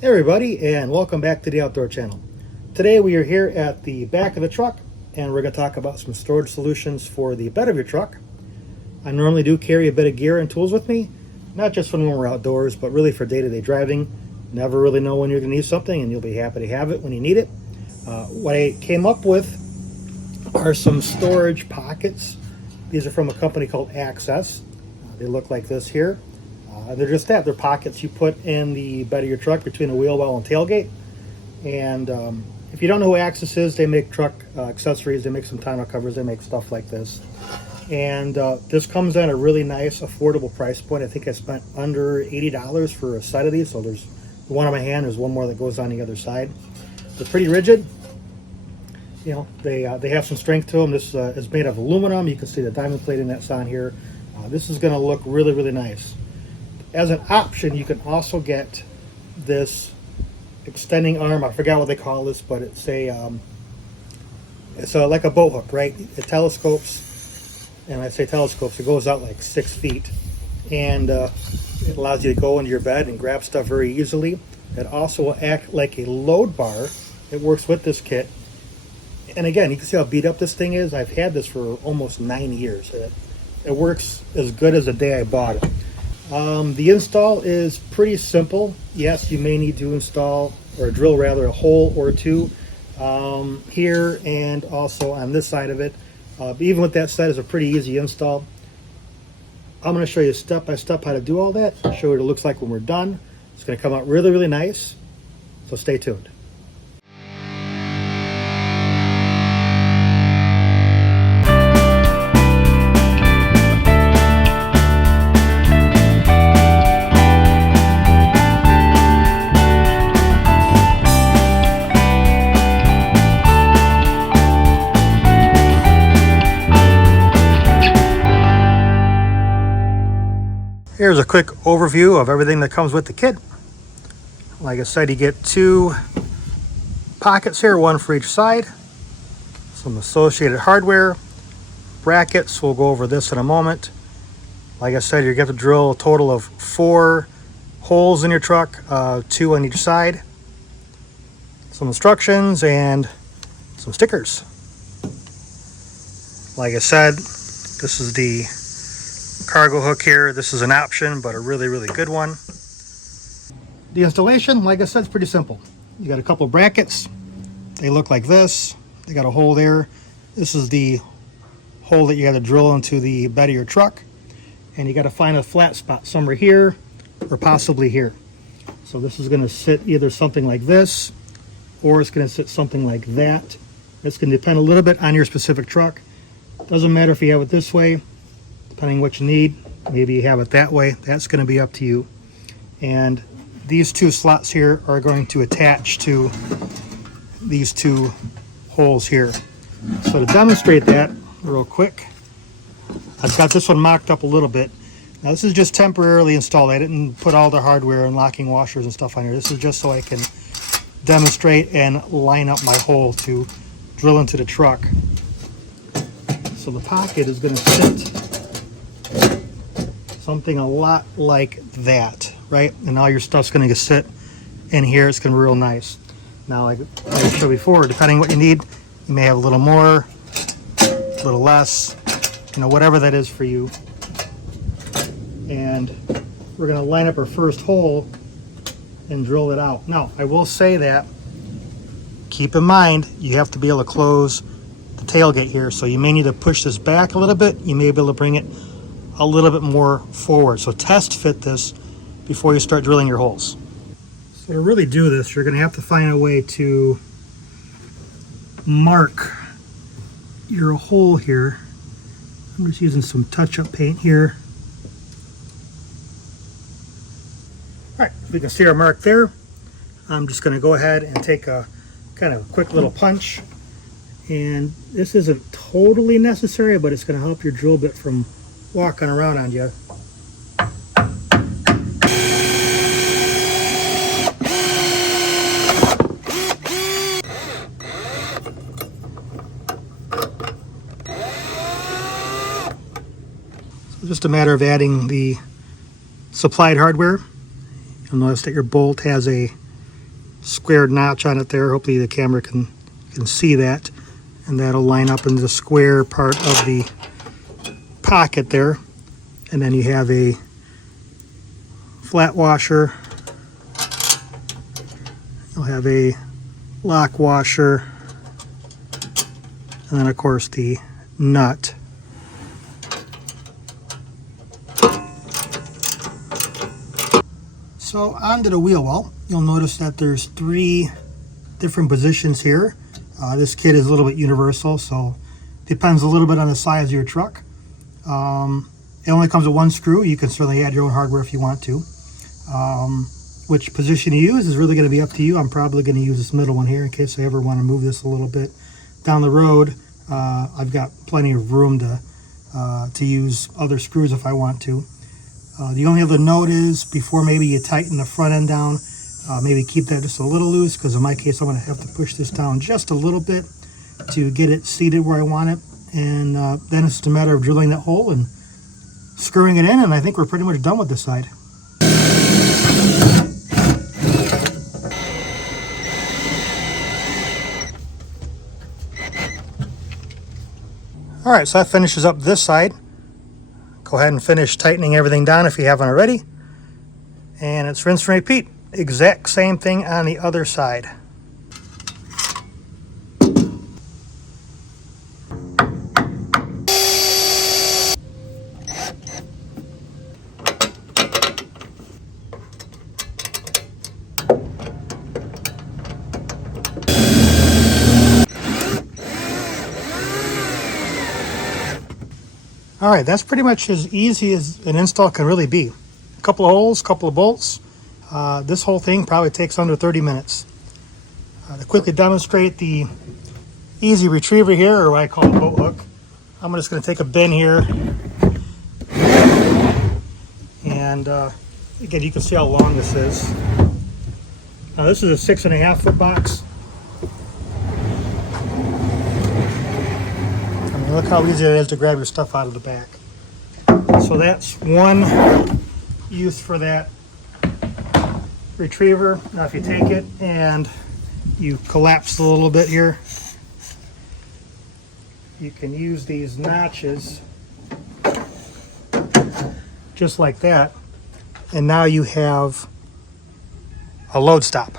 Hey everybody, and welcome back to the Outdoor Channel. Today we are here at the back of the truck and we're going to talk about some storage solutions for the bed of your truck. I normally do carry a bit of gear and tools with me, not just when we're outdoors, but really for day-to-day driving. Never really know when you're going to need something, and you'll be happy to have it when you need it. What I came up with are some storage pockets. These are from a company called Access. They look like this here. They're just that. They're pockets you put in the bed of your truck between the wheel well and tailgate. And if you don't know who Access is, they make truck accessories. They make some tonneau covers. They make stuff like this. And this comes at a really nice, affordable price point. I think I spent under $80 for a set of these. So there's one on my hand. There's one more that goes on the other side. They're pretty rigid. You know, they have some strength to them. This is made of aluminum. You can see the diamond plating that's on here. This is going to look really, really nice. As an option, you can also get this extending arm. I forgot what they call this, but it's like a boat hook, right? It telescopes, and I say telescopes, it goes out like 6 feet, and it allows you to go into your bed and grab stuff very easily. It also will act like a load bar. It works with this kit. And again, you can see how beat up this thing is. I've had this for almost 9 years. It works as good as the day I bought it. The install is pretty simple. Yes, you may need to install, or drill rather, a hole or two here and also on this side of it. But even with that said, it's a pretty easy install. I'm going to show you step by step how to do all that. Show you what it looks like when we're done. It's going to come out really, really nice. So stay tuned. Here's a quick overview of everything that comes with the kit. Like I said, you get 2 pockets here, one for each side. Some associated hardware, brackets. We'll go over this in a moment. Like I said, you get to drill a total of 4 holes in your truck, 2 on each side. Some instructions and some stickers. Like I said, this is the cargo hook here. This is an option, but a really, really good one. The installation, like I said, is pretty simple. You got a couple brackets. They look like this. They got a hole there. This is the hole that you got to drill into the bed of your truck, and you got to find a flat spot somewhere here or possibly here. So this is going to sit either something like this, or it's going to sit something like that. It's going to depend a little bit on your specific truck. Doesn't matter if you have it this way. Depending what you need, maybe you have it that way. That's going to be up to you. And these 2 slots here are going to attach to these 2 holes here. So to demonstrate that real quick, I've got this one mocked up a little bit. Now this is just temporarily installed. I didn't put all the hardware and locking washers and stuff on here. This is just so I can demonstrate and line up my hole to drill into the truck. So the pocket is going to sit something a lot like that, right? And all your stuff's going to sit in here. It's going to be real nice. Now, like I showed before, depending what you need, you may have a little more, a little less, you know, whatever that is for you. And we're going to line up our first hole and drill it out. Now, I will say that, keep in mind, you have to be able to close the tailgate here. So you may need to push this back a little bit. You may be able to bring it a little bit more forward. So test fit this before you start drilling your holes. So to really do this, you're going to have to find a way to mark your hole here. I'm just using some touch-up paint here. All right, we can see our mark there. I'm just going to go ahead and take a kind of quick little punch. And this isn't totally necessary, but it's going to help your drill bit from walking around on you. So just a matter of adding the supplied hardware. You'll notice that your bolt has a squared notch on it there. Hopefully the camera can see that, and that'll line up in the square part of the pocket there. And then you have a flat washer. You'll have a lock washer, and then of course the nut. So onto the wheel well. You'll notice that there's 3 different positions here. This kit is a little bit universal, so depends a little bit on the size of your truck. It only comes with 1 screw. You can certainly add your own hardware if you want to. Which position you use is really going to be up to you. I'm probably going to use this middle one here in case I ever want to move this a little bit down the road. I've got plenty of room to use other screws if I want to. The only other note is before maybe you tighten the front end down, maybe keep that just a little loose, because in my case I'm going to have to push this down just a little bit to get it seated where I want it. And then it's just a matter of drilling that hole and screwing it in, and I think we're pretty much done with this side. Alright, so that finishes up this side. Go ahead and finish tightening everything down if you haven't already. And it's rinse and repeat. Exact same thing on the other side. Alright, that's pretty much as easy as an install can really be. A couple of holes, couple of bolts. This whole thing probably takes under 30 minutes. To quickly demonstrate the easy retriever here, or what I call a boat hook, I'm just going to take a bin here. And again, you can see how long this is. Now this is a 6.5 foot box. Look how easy it is to grab your stuff out of the back. So that's one use for that retriever. Now if you take it and you collapse a little bit here, you can use these notches just like that, and now you have a load stop.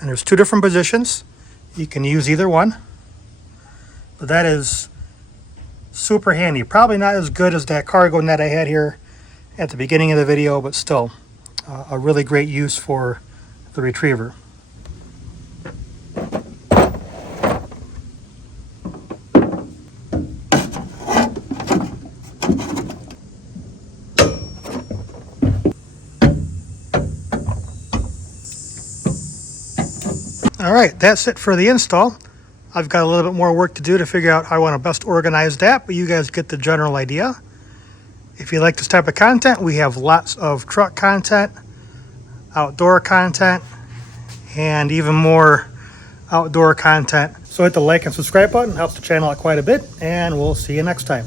And there's 2 different positions. You can use either one. But that is super handy. Probably not as good as that cargo net I had here at the beginning of the video, but still a really great use for the retriever. All right, that's it for the install. I've got a little bit more work to do to figure out how I want to best organize that, but you guys get the general idea. If you like this type of content, we have lots of truck content, outdoor content, and even more outdoor content. So hit the like and subscribe button, helps the channel out quite a bit, and we'll see you next time.